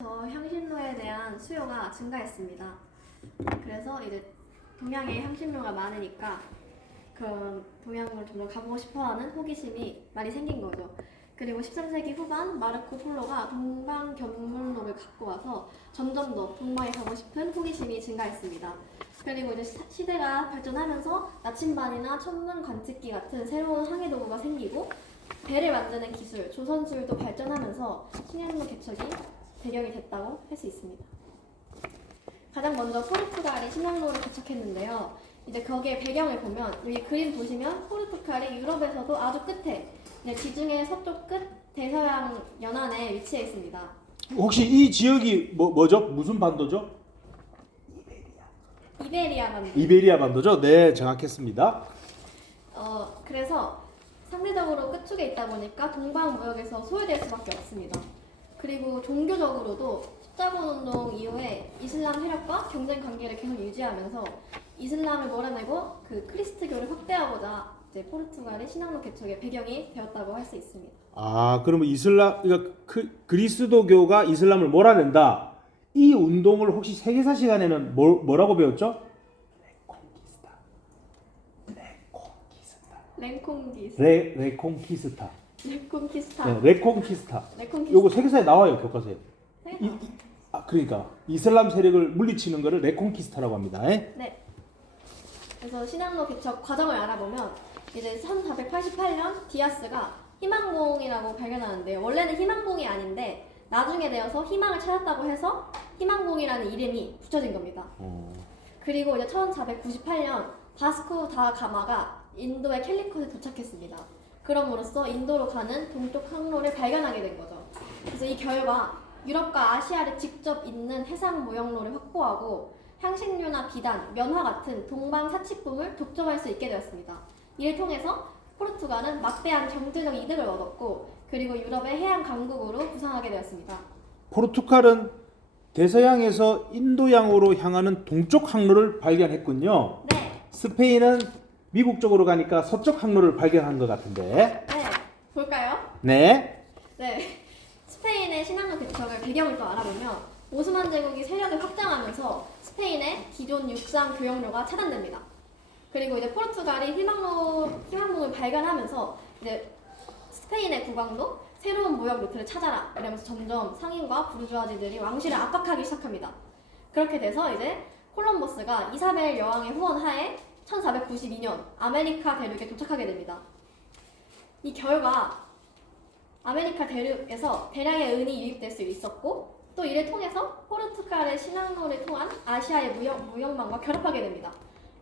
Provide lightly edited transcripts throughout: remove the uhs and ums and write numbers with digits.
향신료에 대한 수요가 증가했습니다. 그래서 이제 동양에 향신료가 많으니까 그런 동양을 좀 더 가보고 싶어하는 호기심이 많이 생긴 거죠. 그리고 13세기 후반 마르코 폴로가 동방 견문록을 갖고 와서 점점 더 동방에 가고 싶은 호기심이 증가했습니다. 그리고 이제 시대가 발전하면서 나침반이나 천문 관측기 같은 새로운 항해 도구가 생기고 배를 만드는 기술, 조선술도 발전하면서 신현무 개척이 배경이 됐다고 할 수 있습니다. 가장 먼저 포르투갈이 신항로를 개척했는데요. 이제 거기에 배경을 보면 여기 그림 보시면 포르투갈이 유럽에서도 아주 끝에 지중해 서쪽 끝 대서양 연안에 위치해 있습니다. 혹시 이 지역이 뭐죠? 무슨 반도죠? 이베리아 반도. 이베리아 반도죠? 네, 정확했습니다. 그래서 상대적으로 끝쪽에 있다 보니까 동방 무역에서 소외될 수밖에 없습니다. 그리고 종교적으로도 십자군 운동 이후에 이슬람 세력과 경쟁 관계를 계속 유지하면서 이슬람을 몰아내고 그 크리스트교를 확대하고자 이제 포르투갈의 신항로 개척의 배경이 되었다고 할 수 있습니다. 아, 그러면 그러니까 그리스도교가 이슬람을 몰아낸다. 이 운동을 혹시 세계사 시간에는 뭐라고 배웠죠? 렌콩기스타. 레콩키스타. 레콩키스타. 네, 레콩키스타. 레콩키스타. 요거 세계사에 나와요, 교과서에. 그러니까 이슬람 세력을 물리치는 거를 레콩키스타라고 합니다. 네. 그래서 신항로 개척 과정을 알아보면 이제 1488년 디아스가 희망봉이라고 발견하는데요. 원래는 희망봉이 아닌데 나중에 되어서 희망을 찾았다고 해서 희망봉이라는 이름이 붙여진 겁니다. 그리고 이제 1498년 바스코 다 가마가 인도의 캘리컷에 도착했습니다. 그럼으로써 인도로 가는 동쪽 항로를 발견하게 된 거죠. 그래서 이 결과 유럽과 아시아를 직접 잇는 해상 무역로를 확보하고 향신료나 비단, 면화 같은 동방 사치품을 독점할 수 있게 되었습니다. 이를 통해서 포르투갈은 막대한 경제적 이득을 얻었고 그리고 유럽의 해양 강국으로 부상하게 되었습니다. 포르투갈은 대서양에서 인도양으로 향하는 동쪽 항로를 발견했군요. 네. 스페인은 미국 쪽으로 가니까 서쪽 항로를 발견한 것 같은데. 네. 볼까요? 네. 네. 스페인의 신항로 개척을 배경을 또 알아보면 오스만 제국이 세력을 확장하면서 스페인의 기존 육상 교역로가 차단됩니다. 그리고 이제 포르투갈이 희망봉을 발견하면서 이제 스페인의 국왕도 새로운 무역 루트를 찾아라 이러면서 점점 상인과 부르주아지들이 왕실을 압박하기 시작합니다. 그렇게 돼서 이제 콜럼버스가 이사벨 여왕의 후원하에 1492년 아메리카 대륙에 도착하게 됩니다. 이 결과 아메리카 대륙에서 대량의 은이 유입될 수 있었고 또 이를 통해서 포르투갈의 신항로를 통한 아시아의 무역망과 결합하게 됩니다.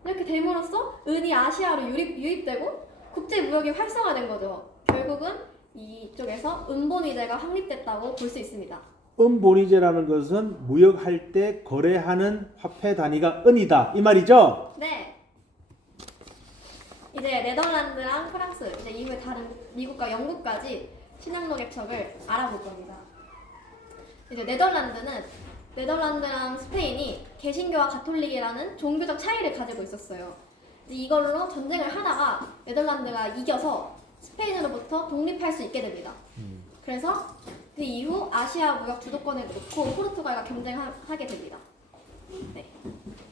이렇게 됨으로써 은이 아시아로 유입되고 국제 무역이 활성화된 거죠. 결국은 이쪽에서 은본위제가 확립됐다고 볼 수 있습니다. 은본위제라는 것은 무역할 때 거래하는 화폐 단위가 은이다 이 말이죠? 네. 이제 네덜란드랑 프랑스, 이제 이후에 다른 미국과 영국까지 신항로 개척을 알아볼 겁니다. 이제 네덜란드랑 스페인이 개신교와 가톨릭이라는 종교적 차이를 가지고 있었어요. 이걸로 전쟁을 하다가 네덜란드가 이겨서 스페인으로부터 독립할 수 있게 됩니다. 그래서 그 이후 아시아 무역 주도권을 놓고 포르투갈과 경쟁하게 됩니다. 네.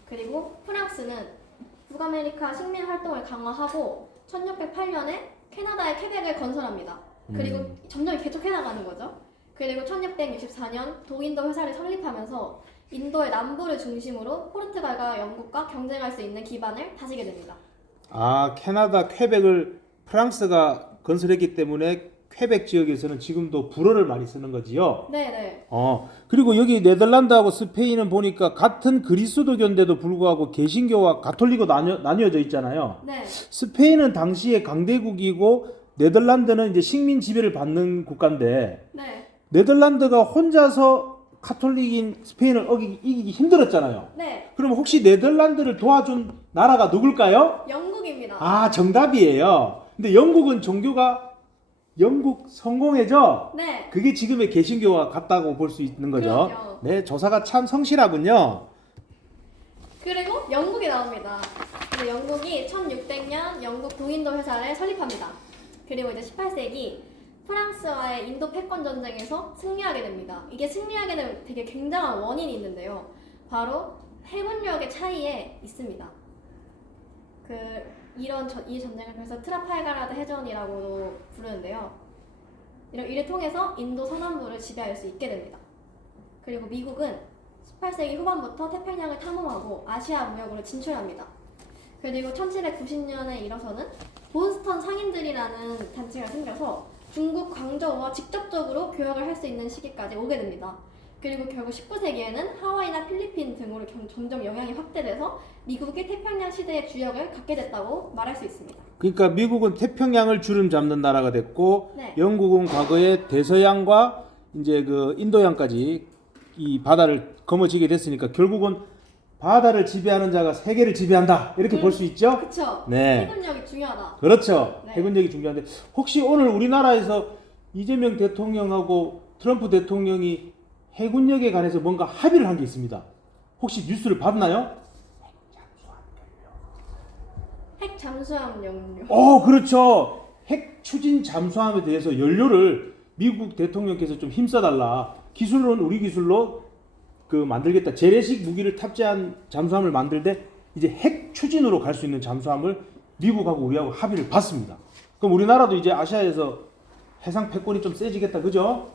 그리고 프랑스는 북아메리카 식민 활동을 강화하고 1608년에 캐나다의 퀘벡을 건설합니다. 그리고 점점 개척해 나가는 거죠. 그리고 1664년 동인도 회사를 설립하면서 인도의 남부를 중심으로 포르투갈과 영국과 경쟁할 수 있는 기반을 다지게 됩니다. 아, 캐나다 퀘벡을 프랑스가 건설했기 때문에 퀘벡 지역에서는 지금도 불어를 많이 쓰는 거지요. 네네. 그리고 여기 네덜란드하고 스페인은 보니까 같은 그리스도교인데도 불구하고 개신교와 가톨릭으로 나뉘어져 있잖아요. 네. 스페인은 당시에 강대국이고 네덜란드는 이제 식민 지배를 받는 국가인데 네. 네덜란드가 혼자서 카톨릭인 스페인을 이기기 힘들었잖아요. 네. 그럼 혹시 네덜란드를 도와준 나라가 누굴까요? 영국입니다. 아, 정답이에요. 근데 영국은 종교가 영국 성공회죠? 네. 그게 지금의 개신교와 같다고 볼 수 있는 거죠. 그럼요. 네, 조사가 참 성실하군요. 그리고 영국이 나옵니다. 이제 영국이 1600년 영국 동인도 회사를 설립합니다. 그리고 이제 18세기 프랑스와의 인도 패권 전쟁에서 승리하게 됩니다. 이게 승리하게 된 되게 굉장한 원인이 있는데요. 바로 해군력의 차이에 있습니다. 이 전쟁을 그래서 트라팔가라드 해전이라고도 부르는데요. 이를 통해서 인도 서남부를 지배할 수 있게 됩니다. 그리고 미국은 18세기 후반부터 태평양을 탐험하고 아시아 무역으로 진출합니다. 그리고 1790년에 일어서는 보스턴 상인들이라는 단체가 생겨서 중국 광저우와 직접적으로 교역을 할 수 있는 시기까지 오게 됩니다. 그리고 결국 19세기에는 하와이나 필리핀 등으로 점점 영향이 확대돼서 미국이 태평양 시대의 주역을 갖게 됐다고 말할 수 있습니다. 그러니까 미국은 태평양을 주름 잡는 나라가 됐고 네. 영국은 과거에 대서양과 이제 그 인도양까지 이 바다를 거머쥐게 됐으니까 결국은 바다를 지배하는 자가 세계를 지배한다 이렇게 볼 수 있죠? 그쵸? 네. 해군력이 중요하다. 그렇죠. 네. 해군력이 중요한데 혹시 오늘 우리나라에서 이재명 대통령하고 트럼프 대통령이 해군력에 관해서 뭔가 합의를 한 게 있습니다. 혹시 뉴스를 봤나요? 핵 잠수함 연료. 그렇죠. 핵 추진 잠수함에 대해서 연료를 미국 대통령께서 좀 힘써달라. 기술은 우리 기술로 만들겠다. 재래식 무기를 탑재한 잠수함을 만들되 이제 핵 추진으로 갈 수 있는 잠수함을 미국하고 우리하고 합의를 봤습니다. 그럼 우리나라도 이제 아시아에서 해상 패권이 좀 세지겠다, 그죠?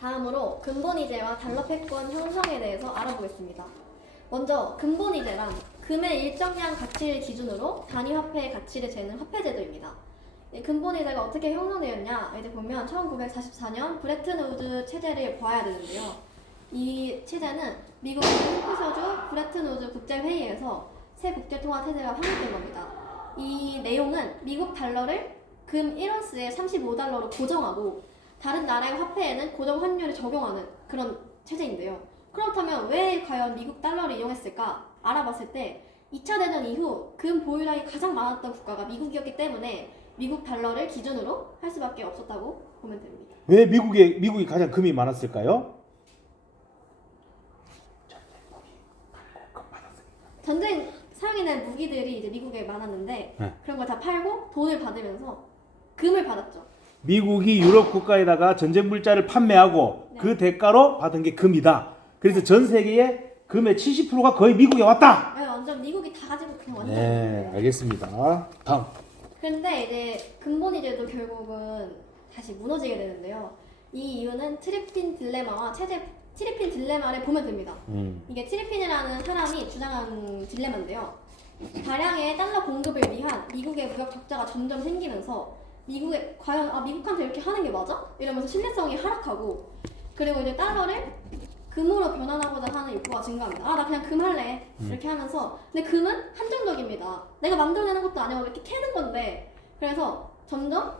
다음으로 근본이제와 달러 패권 형성에 대해서 알아보겠습니다. 먼저 근본이제란 금의 일정량 가치를 기준으로 단위 화폐의 가치를 재는 화폐제도입니다. 이 근본이제가 어떻게 형성되었냐? 이제 보면 1944년 브레튼 우드 체제를 봐야 되는데요. 이 체제는 미국의 흑표서주 브레튼 우드 국제회의에서 새 국제통화 체제가 확립된 겁니다. 이 내용은 미국 달러를 금 1온스에 35달러로 고정하고 다른 나라의 화폐에는 고정 환율을 적용하는 그런 체제인데요. 그렇다면 왜 과연 미국 달러를 이용했을까? 알아봤을 때 2차 대전 이후 금 보유량이 가장 많았던 국가가 미국이었기 때문에 미국 달러를 기준으로 할 수밖에 없었다고 보면 됩니다. 왜 미국이 가장 금이 많았을까요? 전쟁 사용해낸 무기들이 이제 미국에 많았는데 네. 그런 걸 다 팔고 돈을 받으면서 금을 받았죠. 미국이 유럽 국가에다가 전쟁 물자를 판매하고 네. 그 대가로 받은 게 금이다. 그래서 전 세계의 금의 70%가 거의 미국에 왔다. 네, 완전 미국이 다 가지고 그냥 완전. 네, 알겠습니다. 다음. 그런데 이제 근본이제도 결국은 다시 무너지게 되는데요. 이 이유는 트리핀 딜레마와 트리핀 딜레마를 보면 됩니다. 이게 트리핀이라는 사람이 주장한 딜레마인데요. 다량의 달러 공급을 위한 미국의 무역 적자가 점점 생기면서 과연 미국한테 이렇게 하는 게 맞아? 이러면서 신뢰성이 하락하고 그리고 이제 달러를 금으로 변환하고자 하는 욕구가 증가합니다. 나 그냥 금 할래. 이렇게 하면서 근데 금은 한정적입니다. 내가 만들어내는 것도 아니고 이렇게 캐는 건데 그래서 점점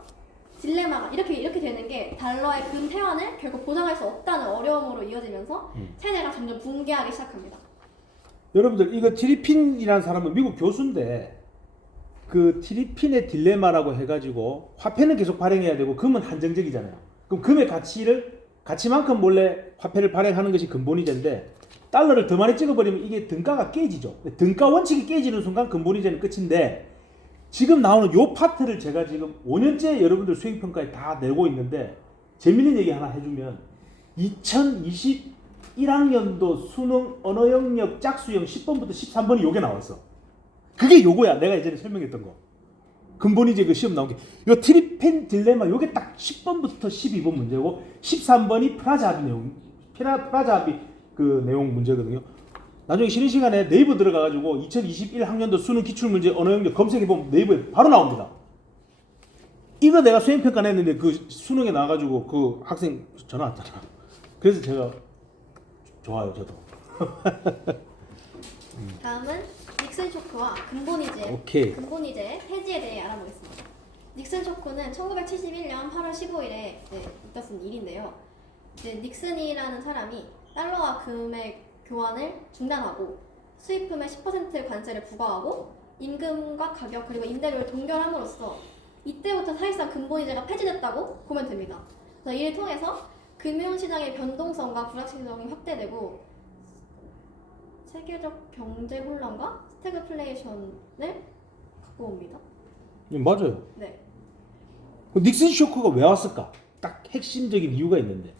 딜레마가 이렇게 되는 게 달러의 금 태환을 결국 보장할 수 없다는 어려움으로 이어지면서 체제가 점점 붕괴하기 시작합니다. 여러분들 이거 트리핀이라는 사람은 미국 교수인데 그 트리핀의 딜레마라고 해가지고 화폐는 계속 발행해야 되고 금은 한정적이잖아요. 그럼 금의 가치만큼 몰래 화폐를 발행하는 것이 근본이제인데 달러를 더 많이 찍어버리면 이게 등가가 깨지죠. 등가 원칙이 깨지는 순간 근본이제는 끝인데 지금 나오는 요 파트를 제가 지금 5년째 여러분들 수행평가에 다 내고 있는데 재밌는 얘기 하나 해주면 2021학년도 수능 언어 영역 짝수형 10번부터 13번이 요게 나왔어. 그게 요거야. 내가 예전에 설명했던 거. 근본이제 그 시험 나온 게. 요 트리핀 딜레마 요게 딱 10번부터 12번 문제고 13번이 프라자 합의 내용. 프라자 합의 그 내용 문제거든요. 나중에 쉬는 시간에 네이버 들어가가지고 2021학년도 수능 기출문제 언어 영역 검색해보면 네이버에 바로 나옵니다. 이거 내가 수행평가 냈는데 그 수능에 나와가지고 그 학생 전화 왔잖아. 그래서 제가 좋아요, 저도. 다음은 닉슨 쇼크와 근본이제, 오케이. 근본이제 폐지에 대해 알아보겠습니다. 닉슨 쇼크는 1971년 8월 15일에 있었던 일인데요. 이제 닉슨이라는 사람이 달러와 금의 교환을 중단하고 수입품에 10% 관세를 부과하고 임금과 가격 그리고 임대료를 동결함으로써 이때부터 사실상 근본이제가 폐지됐다고 보면 됩니다. 그래서 이를 통해서 금융시장의 변동성과 불확실성이 확대되고 세계적 경제 혼란과 스태그플레이션을 갖고 옵니다. 맞아요. 네. 닉슨 쇼크가 왜 왔을까? 딱 핵심적인 이유가 있는데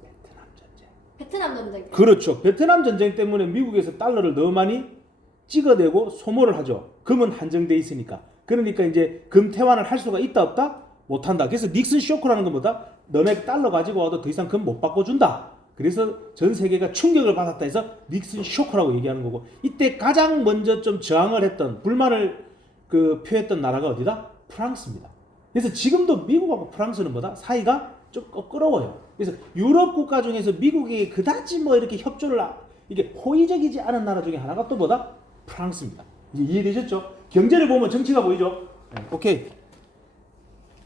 베트남 전쟁. 베트남 전쟁. 그렇죠. 베트남 전쟁 때문에 미국에서 달러를 너무 많이 찍어내고 소모를 하죠. 금은 한정돼 있으니까. 그러니까 이제 금 태환을 할 수가 있다 없다? 못한다. 그래서 닉슨 쇼크라는 것보다 너네 달러 가지고 와도 더 이상 금 못 바꿔준다. 그래서 전 세계가 충격을 받았다 해서 닉슨 쇼크라고 얘기하는 거고, 이때 가장 먼저 좀 저항을 했던, 불만을 표했던 나라가 어디다? 프랑스입니다. 그래서 지금도 미국하고 프랑스는 뭐다? 사이가 좀 껄끄러워요. 그래서 유럽 국가 중에서 미국이 그다지 뭐 이렇게 협조를 이게 호의적이지 않은 나라 중에 하나가 또 뭐다? 프랑스입니다. 이제 이해되셨죠? 경제를 보면 정치가 보이죠? 네, 오케이.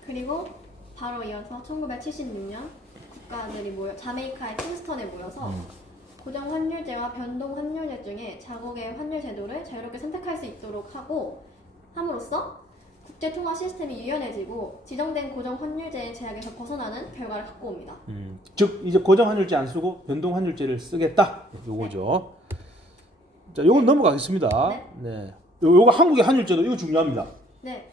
그리고 바로 이어서 1976년 국가들이 모여 자메이카의 킹스턴에 모여서 고정 환율제와 변동 환율제 중에 자국의 환율 제도를 자유롭게 선택할 수 있도록 함으로써 국제 통화 시스템이 유연해지고 지정된 고정 환율제의 제약에서 벗어나는 결과를 갖고 옵니다. 즉 이제 고정 환율제 안 쓰고 변동 환율제를 쓰겠다. 요거죠. 자, 요건 넘어가겠습니다. 네. 요거 한국의 환율제도 이거 중요합니다. 네.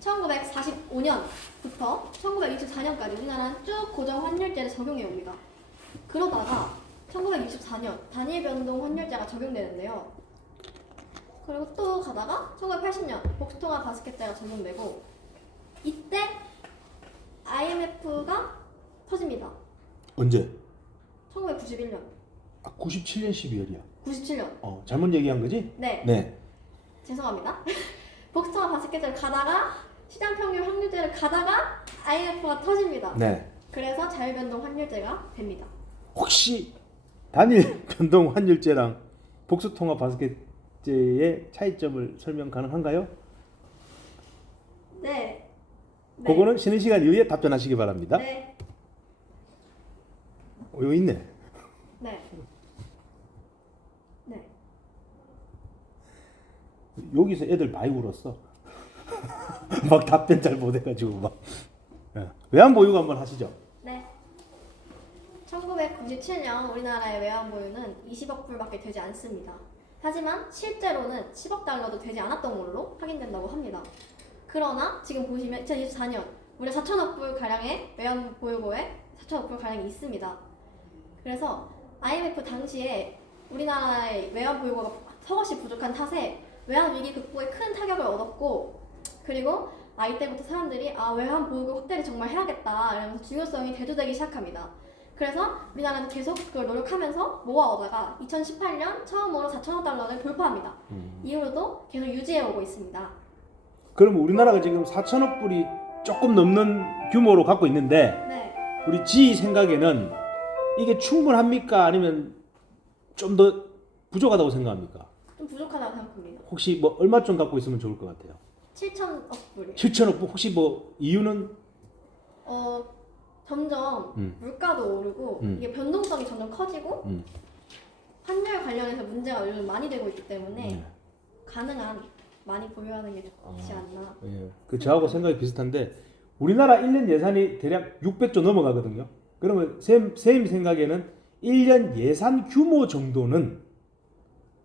1945년부터 1964년까지 우리나라는 쭉 고정 환율제를 적용해 옵니다. 그러다가 1964년 단일 변동 환율제가 적용되는데요. 그리고 또 가다가 1980년 복수통화 바스켓제가 적용되고, 이때 IMF가 터집니다. 언제? 1991년. 97년 12월이야. 97년. 잘못 얘기한 거지? 네. 네. 죄송합니다. 복수통화 바스켓제를 가다가 시장평균 환율제를 가다가 IMF가 터집니다. 네. 그래서 자유변동 환율제가 됩니다. 혹시 단일 변동 환율제랑 복수통화 바스켓제의 차이점을 설명 가능한가요? 네. 그거는 쉬는 시간 이후에 답변하시기 바랍니다. 네. 여기 있네. 네. 네. 여기서 애들 많이 울었어. 막 답변 잘 못해가지고 막. 외환보유고 한번 하시죠. 네. 1997년 우리나라의 외환 보유는 20억 불밖에 되지 않습니다. 하지만 실제로는 10억 달러도 되지 않았던 걸로 확인된다고 합니다. 그러나 지금 보시면 2024년 무려 4천억 불 가량의 외환 보유고에 4천억 불 가량이 있습니다. 그래서 IMF 당시에 우리나라의 외환 보유고가 턱없이 부족한 탓에 외환 위기 극복에 큰 타격을 얻었고, 그리고 이때부터 사람들이 외환 보유고 확대를 정말 해야겠다 이러면서 중요성이 대두되기 시작합니다. 그래서 우리나라는 계속 그걸 노력하면서 모아오다가 2018년 처음으로 4천억 달러를 돌파합니다. 이후로도 계속 유지해오고 있습니다. 그럼 우리나라가 지금 4천억 불이 조금 넘는 규모로 갖고 있는데, 네. 우리 지 생각에는 이게 충분합니까? 아니면 좀 더 부족하다고 생각합니까? 좀 부족하다고 생각합니다. 혹시 뭐 얼마쯤 갖고 있으면 좋을 것 같아요? 7천억 불이요. 7천억 불. 혹시 뭐 이유는? 점점 물가도 오르고 이게 변동성이 점점 커지고 환율 관련해서 문제가 요즘 많이 되고 있기 때문에 가능한 많이 보유하는 게 좋지 않나. 예. 저하고 생각이 비슷한데, 우리나라 1년 예산이 대략 600조 넘어가거든요. 그러면 쌤 생각에는 1년 예산 규모 정도는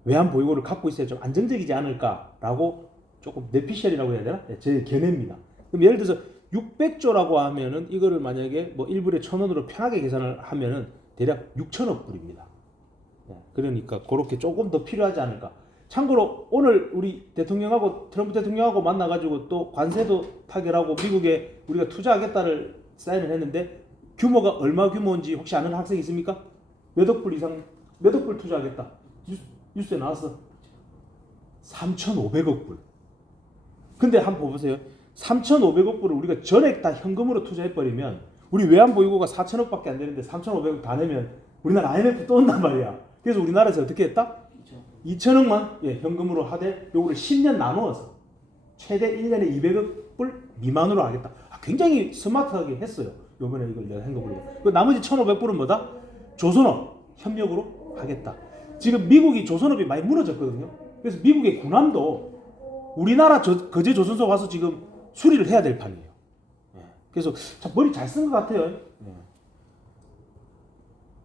외환 보유고를 갖고 있어야 좀 안정적이지 않을까라고, 조금 뇌피셜이라고 해야 되나? 제 견해입니다. 그럼 예를 들어서 600조라고 하면은 이거를 만약에 뭐 1불에 1,000원으로 편하게 계산을 하면은 대략 6천억 불입니다. 그러니까 그렇게 조금 더 필요하지 않을까. 참고로 오늘 우리 대통령하고 트럼프 대통령하고 만나가지고 또 관세도 타결하고 미국에 우리가 투자하겠다를 사인을 했는데, 규모가 얼마 규모인지 혹시 아는 학생 있습니까? 몇 억 불 이상, 몇 억 불 투자하겠다. 뉴스에 나왔어. 3,500억 불. 근데 한번 보세요. 3,500억 불을 우리가 전액 다 현금으로 투자해버리면 우리 외환 보유고가 4천억밖에 안 되는데 3,500억 다 내면 우리나라 IMF 또 온단 말이야. 그래서 우리나라에서 어떻게 했다? 2천억만 현금으로 하되 요거를 10년 나누어서 최대 1년에 200억 불 미만으로 하겠다. 굉장히 스마트하게 했어요. 요번에 이걸 내가 생각해보니까. 그 나머지 1,500불은 뭐다? 조선업 협력으로 하겠다. 지금 미국이 조선업이 많이 무너졌거든요. 그래서 미국의 군함도 우리나라 거제 조선소 와서 지금 수리를 해야 될 판이에요. 그래서 참 머리 잘 쓴 것 같아요.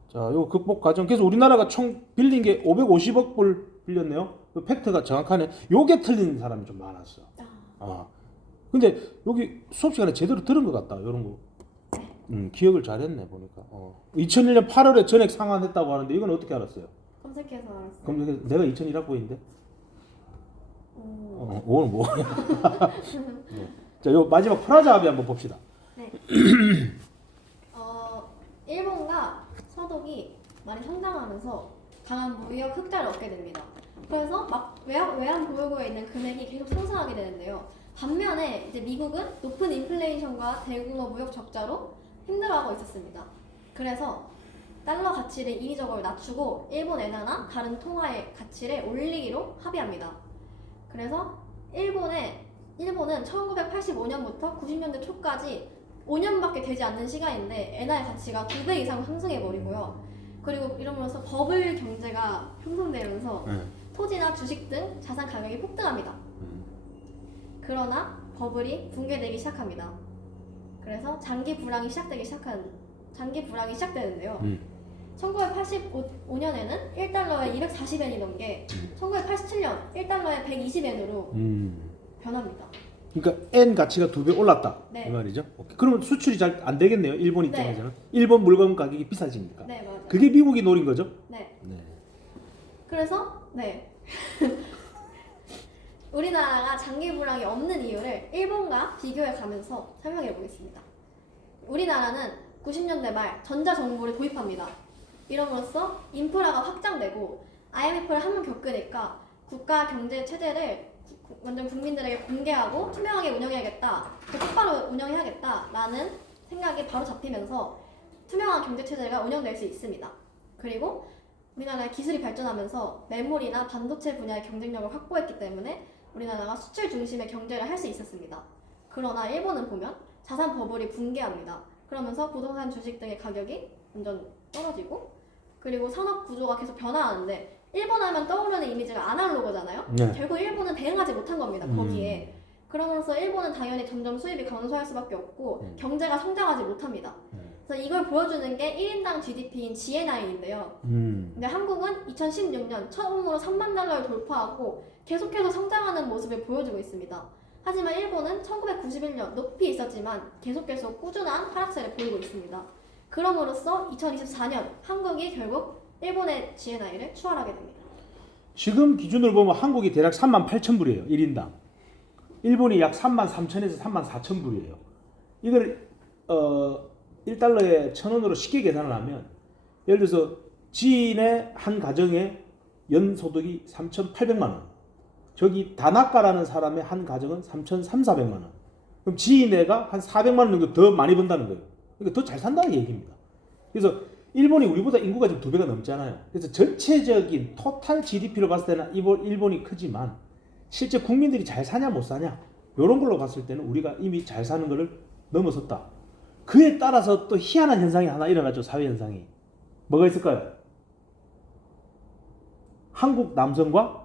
자, 요 극복 과정. 그래서 우리나라가 총 빌린 게 550억 불 빌렸네요. 그 팩트가 정확하네. 요게 틀린 사람이 좀 많았어. 근데 여기 수업 시간에 제대로 들은 것 같다. 이런 거. 기억을 잘했네 보니까. 2001년 8월에 전액 상환했다고 하는데 이건 어떻게 알았어요? 검색해서 알았어요. 그럼 내가 2001학번인데. 오늘 뭐? 자, 요 마지막 프라자 합의 한번 봅시다. 네. 일본과 서독이 많이 성장하면서 강한 무역 흑자를 얻게 됩니다. 그래서 막 외환 보유고에 있는 금액이 계속 상승하게 되는데요. 반면에 이제 미국은 높은 인플레이션과 대규모 무역 적자로 힘들어하고 있었습니다. 그래서 달러 가치를 인위적으로 낮추고 일본 엔화나 다른 통화의 가치를 올리기로 합의합니다. 그래서 일본은 1985년부터 90년대 초까지 5년밖에 되지 않는 시간인데 엔화의 가치가 2배 이상 상승해버리고요. 그리고 이러면서 버블 경제가 형성되면서 토지나 주식 등 자산 가격이 폭등합니다. 그러나 버블이 붕괴되기 시작합니다. 그래서 장기 불황이 시작되는데요. 1985년에는 1달러에 240엔이 넘게 1987년 1달러에 120엔으로 변합니다. 그러니까 N 가치가 2배 올랐다. 네. 이 말이죠. 오케이. 그러면 수출이 잘 안 되겠네요. 일본 네. 입장에서는. 일본 물건 가격이 비싸지니까. 네, 맞아요. 그게 미국이 노린 거죠? 네. 네. 그래서 우리나라가 장기 불황이 없는 이유를 일본과 비교해 가면서 설명해 보겠습니다. 우리나라는 90년대 말 전자정부를 도입합니다. 이럼으로써 인프라가 확장되고 IMF를 한 번 겪으니까 국가 경제 체제를 완전 국민들에게 공개하고 투명하게 운영해야겠다, 똑바로 운영해야겠다라는 생각이 바로 잡히면서 투명한 경제 체제가 운영될 수 있습니다. 그리고 우리나라의 기술이 발전하면서 메모리나 반도체 분야의 경쟁력을 확보했기 때문에 우리나라가 수출 중심의 경제를 할 수 있었습니다. 그러나 일본은 보면 자산 버블이 붕괴합니다. 그러면서 부동산 주식 등의 가격이 완전 떨어지고 그리고 산업 구조가 계속 변화하는데 일본 하면 떠오르는 이미지가 아날로그잖아요. 네. 결국 일본은 대응하지 못한 겁니다. 거기에. 그러면서 일본은 당연히 점점 수입이 감소할 수밖에 없고 경제가 성장하지 못합니다. 그래서 이걸 보여주는 게 1인당 GDP인 GNI인데요. 근데 한국은 2016년 처음으로 3만 달러를 돌파하고 계속해서 성장하는 모습을 보여주고 있습니다. 하지만 일본은 1991년 높이 있었지만 계속해서 꾸준한 하락세를 보이고 있습니다. 그럼으로써 2024년 한국이 결국 일본의 GNI를 추월하게 됩니다. 지금 기준으로 보면 한국이 대략 38,000불이에요. 1인당. 일본이 약 33,000에서 34,000불이에요. 이걸 1달러에 1,000원으로 쉽게 계산을 하면 예를 들어서 지인의 한 가정의 연소득이 3,800만 원. 저기 다나카라는 사람의 한 가정은 3,300~400만 원. 그럼 지인애가 한 400만 원 정도 더 많이 번다는 거예요. 그러니까 더 잘 산다는 얘기입니다. 그래서 일본이 우리보다 인구가 지금 2배가 넘잖아요. 그래서 전체적인 토탈 GDP로 봤을 때는 일본이 크지만 실제 국민들이 잘 사냐 못 사냐 이런 걸로 봤을 때는 우리가 이미 잘 사는 것을 넘어섰다. 그에 따라서 또 희한한 현상이 하나 일어나죠. 사회 현상이. 뭐가 있을까요? 한국 남성과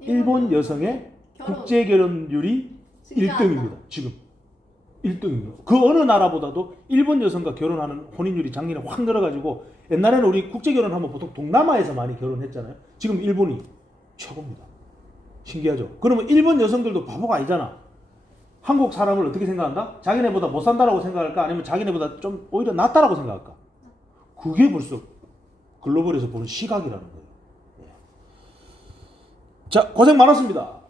일본 여성의 국제 결혼율이 1등입니다. 지금 1등입니다. 그 어느 나라보다도 일본 여성과 결혼하는 혼인율이 작년에 확 늘어가지고 옛날에는 우리 국제 결혼하면 보통 동남아에서 많이 결혼했잖아요. 지금 일본이 최고입니다. 신기하죠? 그러면 일본 여성들도 바보가 아니잖아. 한국 사람을 어떻게 생각한다? 자기네보다 못 산다라고 생각할까? 아니면 자기네보다 좀 오히려 낫다라고 생각할까? 그게 벌써 글로벌에서 보는 시각이라는 거예요. 자, 고생 많았습니다.